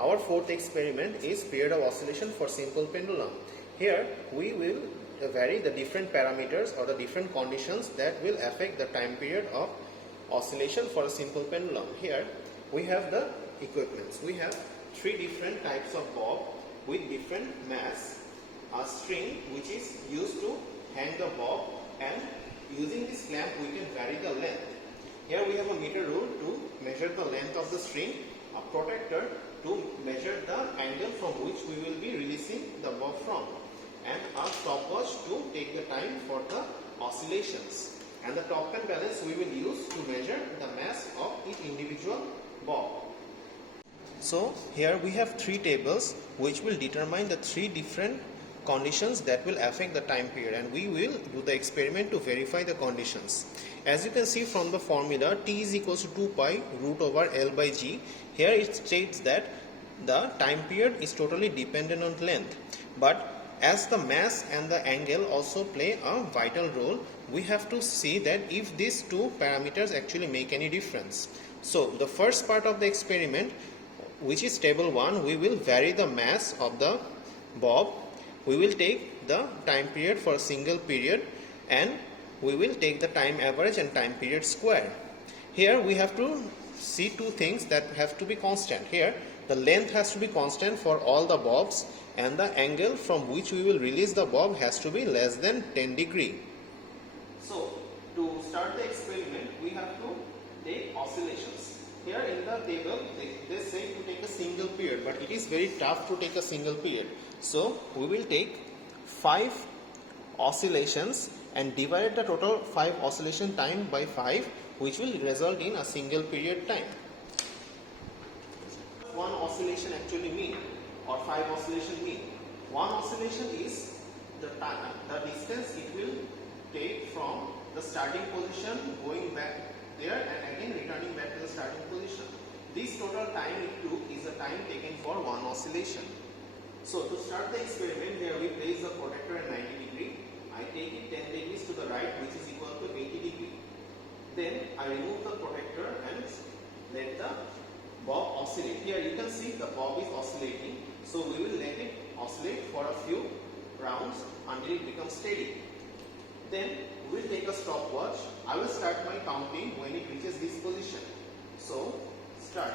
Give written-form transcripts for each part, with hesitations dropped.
Our fourth experiment is period of oscillation for simple pendulum. Here we will vary the different parameters or the different conditions that will affect the time period of oscillation for a simple pendulum. Here we have the equipments. We have three different types of bob with different mass, a string which is used to hang the bob, and using this clamp we can vary the length. Here we have a meter rule to measure the length of the string, a protector to measure the angle from which we will be releasing the bob from, and a stopwatch to take the time for the oscillations. And the top and balance we will use to measure the mass of each individual bob. So here we have three tables which will determine the three different conditions that will affect the time period, and we will do the experiment to verify the conditions. As you can see from the formula, T is equals to 2 pi root over L by G. Here it states that the time period is totally dependent on length, but as the mass and the angle also play a vital role, we have to see that if these two parameters actually make any difference. So the first part of the experiment, which is table 1, we will vary the mass of the bob. We will take the time period for a single period, and we will take the time average and time period square. Here we have to see two things that have to be constant. Here the length has to be constant for all the bobs, and the angle from which we will release the bob has to be less than 10 degree. So to start the experiment we have to take oscillations. Here in the table they say to take a single period, but it is very tough to take a single period. So we will take 5 oscillations and divide the total 5 oscillation time by 5, which will result in a single period time. One oscillation actually mean, or 5 oscillation mean? One oscillation is the time, the distance it will take from the starting position going back there and again returning back to the starting position. This total time it took is the time taken for one oscillation. So to start the experiment, here we place the protector at 90 degree. I take it 10 degrees to the right, which is equal to 80 degree. Then I remove the protector and let the bob oscillate. Here you can see the bob is oscillating. So we will let it oscillate for a few rounds until it becomes steady. Then we will take a stopwatch. I will start my counting when it reaches this position. So start.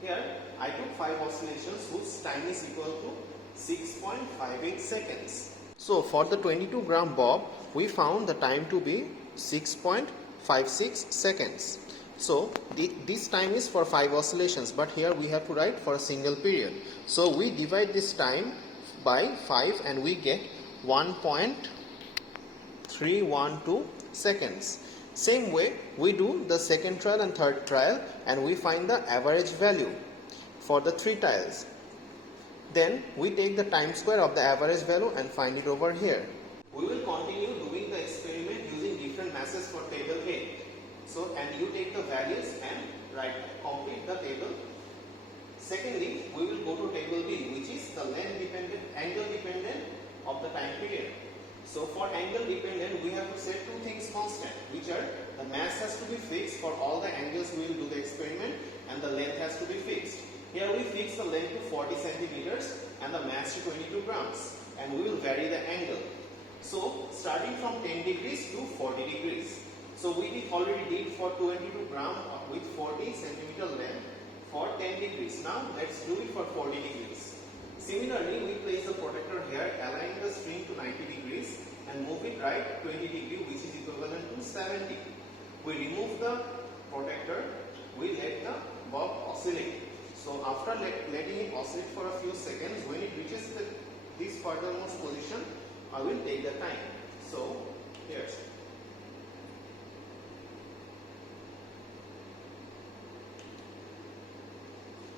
Here I took 5 oscillations whose time is equal to 6.58 seconds. So for the 22 gram bob we found the time to be 6.56 seconds. So this time is for 5 oscillations, but here we have to write for a single period. So we divide this time by 5 and we get 1.312 seconds. Same way we do the second trial and third trial, and we find the average value for the 3 trials. Then we take the time square of the average value and find it over here. We will continue doing the experiment using different masses for table A. So, and you take the values and complete the table. Secondly, we will go to table B, which is the length dependent, angle dependent of the time period. So for angle dependent, we have to set two things constant, which are the mass has to be fixed for all the angles we will do the experiment, and the length has to be fixed. Here we fix the length to 40 centimeters and the mass to 22 grams, and we will vary the angle. So starting from 10 degrees to 40 degrees. So we already did for 22 gram with 40 centimeter length for 10 degrees. Now let's do it for 40 degrees. Similarly, we place the protector here, align the string to 90 degrees and move it right 20 degree, which is equivalent to 70. We remove the protector, we let the bob oscillate. So after letting it oscillate for a few seconds, when it reaches this furthermost position, I will take the time. So here.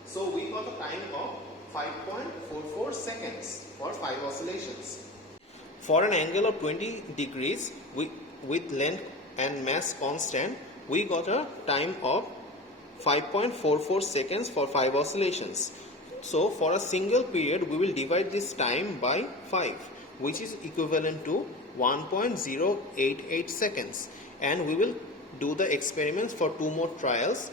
So we got a time of 5.44 seconds for 5 oscillations. For an angle of 20 degrees with length and mass constant, we got a time of 5.44 seconds for 5 oscillations. So for a single period we will divide this time by 5, which is equivalent to 1.088 seconds. and we will do the experiments for 2 more trials.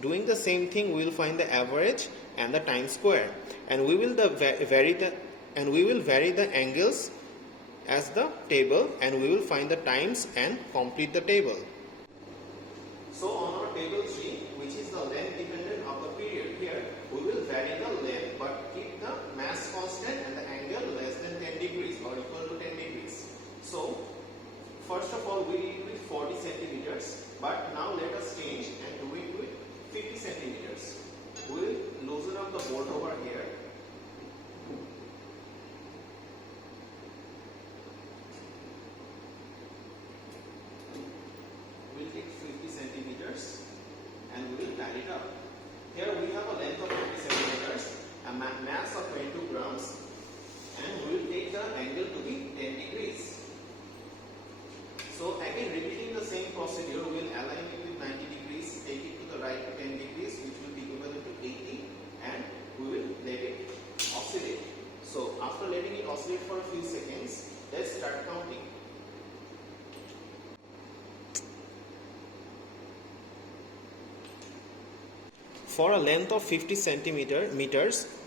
Doing the same thing, we will find the average and the time square, and we will vary the angles as the table, and we will find the times and complete the table. So on our table 3, which is the length dependent of the period, here we will vary the length but keep the mass constant and the angle less than 10 degrees or equal to 10 degrees. So first of all, we did with 40 centimeters, but now let us change and do it with 50 centimeters. We will loosen up the bolt over here. We will take 50 centimeters and we will tie it up. Here we have a length of 50 centimeters, a mass of 22 grams, and we will take the angle to be 10 degrees. So again, repeating the same procedure, we will align it with 90 degrees, take it to the right 10 degrees, which will be equivalent to 80, and we will let it oscillate. So after letting it oscillate for a few seconds, let's start counting. For a length of 50 meters,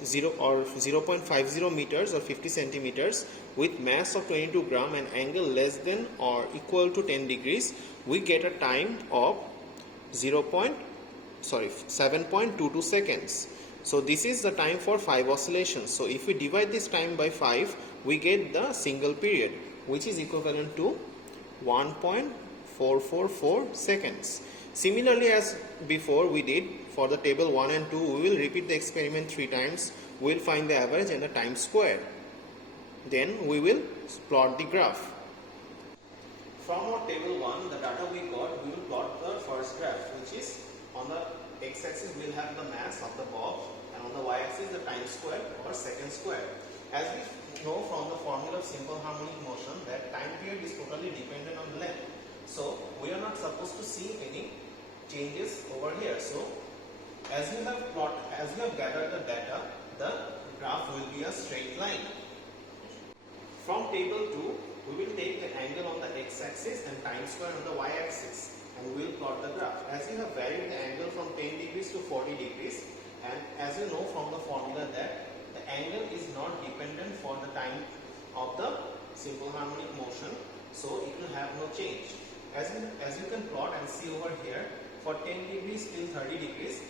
0.50 meters or 50 centimeters with mass of 22 gram and angle less than or equal to 10 degrees, we get a time of 7.22 seconds. So this is the time for 5 oscillations. So if we divide this time by 5, we get the single period, which is equivalent to 1.444 seconds. Similarly, as before we did for the table 1 and 2, we will repeat the experiment 3 times. We will find the average and the time square. Then we will plot the graph. From our table 1, the data we got, we will plot the first graph, which is on the x-axis we will have the mass of the bob, and on the y-axis the time square or second square. As we know from the formula of simple harmonic motion that time period is totally dependent on length. So we are not supposed to see any changes over here. So as you have gathered the data, the graph will be a straight line. From table 2, we will take the angle on the x-axis and time square on the y-axis, and we will plot the graph. As you have varied the angle from 10 degrees to 40 degrees, and as you know from the formula that the angle is not dependent for the time of the simple harmonic motion, so it will have no change. As you can plot and see over here, for 10 degrees till 30 degrees,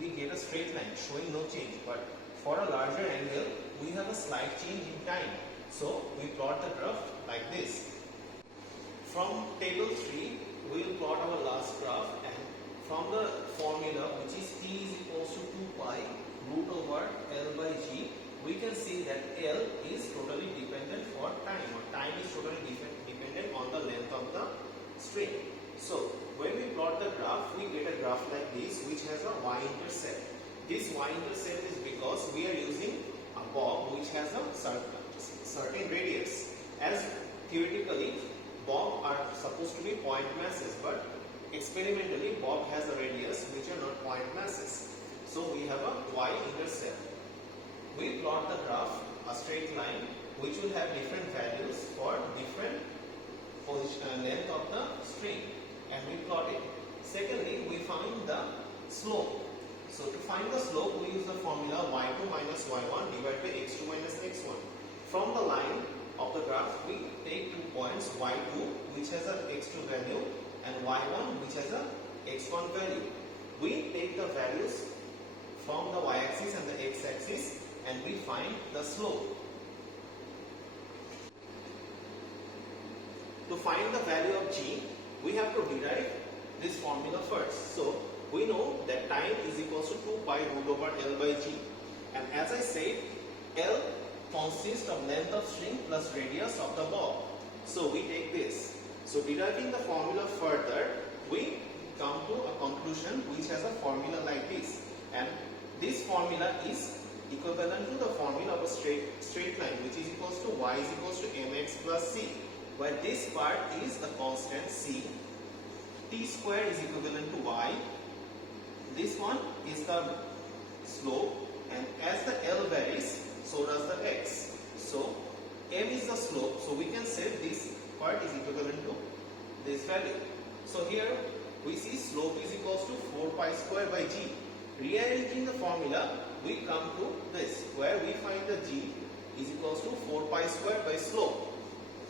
we get a straight line showing no change. But for a larger angle, we have a slight change in time. So we plot the graph like this. From table 3, we will plot our last graph, and from the formula, which is T is equals to 2 pi root over L by G, we can see that L is totally dependent for time, or time is totally dependent on the length of the string. So when we plot the graph, we get a graph like this, which has a y-intercept. This y-intercept is because we are using a bob which has a certain radius. As theoretically, bob are supposed to be point masses, but experimentally bob has a radius which are not point masses. So we have a y-intercept. We plot the graph, a straight line, which will have different values for different position length of the string, and we plot it. Secondly, we find the slope. So to find the slope, we use the formula y2 minus y1 divided by x2 minus x1. From the line of the graph, we take 2 points, y2 which has a x2 value and y1 which has a x1 value. We take the values from the y-axis and the x-axis, and we find the slope. To find the value of g, we have to derive this formula first. So we know that time is equals to 2 pi root over L by G, and as I said, L consists of length of string plus radius of the bob. So we take this. So deriving the formula further, we come to a conclusion which has a formula like this, and this formula is equivalent to the formula of a straight line, which is equals to y is equals to mx plus c, where this part is the constant c, t square is equivalent to y, this one is the slope, and as the L varies, so does the x. So m is the slope, so we can say this part is equivalent to this value. So here we see slope is equals to 4 pi square by g. Rearranging the formula, we come to this, where we find the g is equals to 4 pi square by slope.